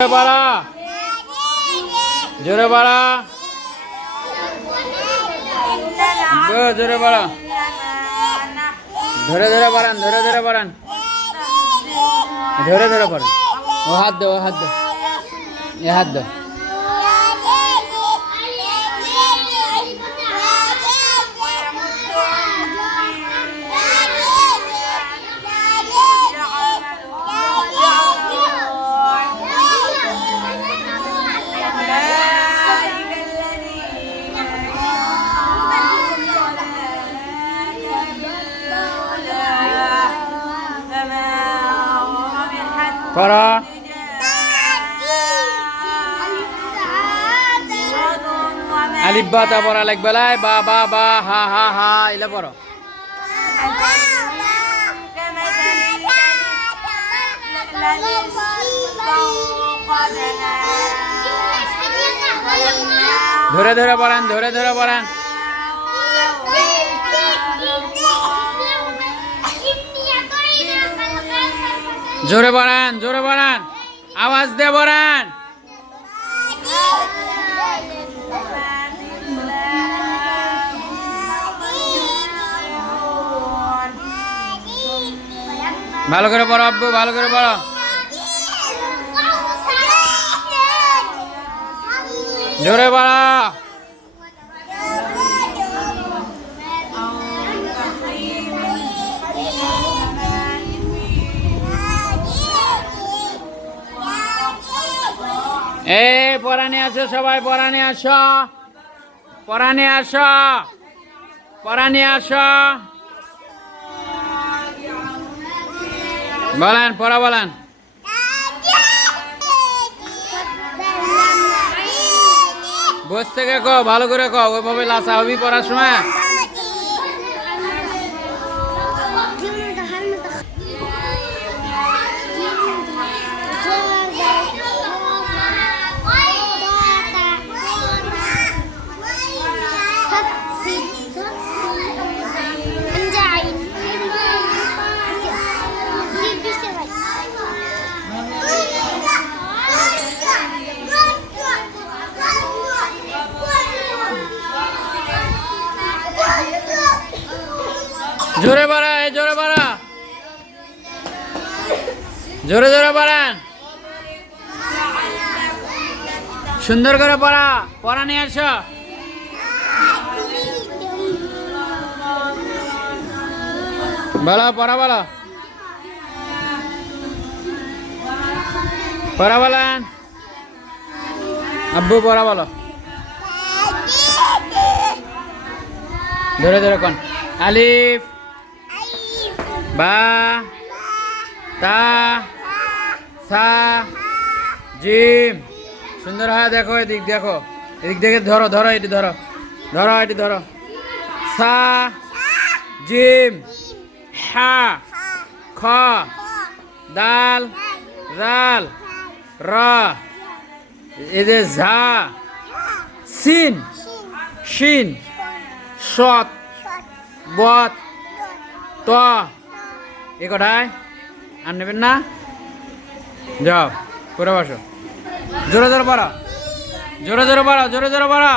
বাড়া জোরে বাড়া জোরে বাড়া ধরে ধরে বাড়ান ধরে ধরে বাড়ান ধরে ধরে বাড়ান ও হাত দে ও হাত দে এ হাত দে পড়া আলিফ বা তা পড়া লাগবে লাই বা বা বা হা হা হা এলা পড়ো ধরে ধরে পড়ান ধরে ধরে পড়ান জোরে বাড়ান আওয়াজ দিয়ে বাড়ান ভালো করে পড়ো আব্বু ভালো করে পড়ো জোরে বাড়া পরানে আসো সবাই পরানে আসো পরানে আসো পরানে আসো বলেন পড়া বলেন বস থেকে কো ভালো করে কো ওইভাবে লাসা হবি পড়ার সময় জোরে বাড়া জোরে বাড়া জোরে জোরে বাড়ান সুন্দর করে পড়া পড়া নিয়ে আসো বলো পড়া বলো পড়া বলেন আব্বু পড়া বলো ধরে ধরে কোন আলিফ বা তা সা জিম সুন্দর হয় দেখো এদিক দেখো এদিক দেখে ধরো ধরো এটি ধরো ধরো এটি ধরো সা জিম হা খ দাল রাল র এদের ঝা সিন শিন সৎ বত ত এ কটায় আর নেবেন না যাও করে বসো জোরে জোরে পড়া জোরে জোরে পড়া জোরে জোরে পড়া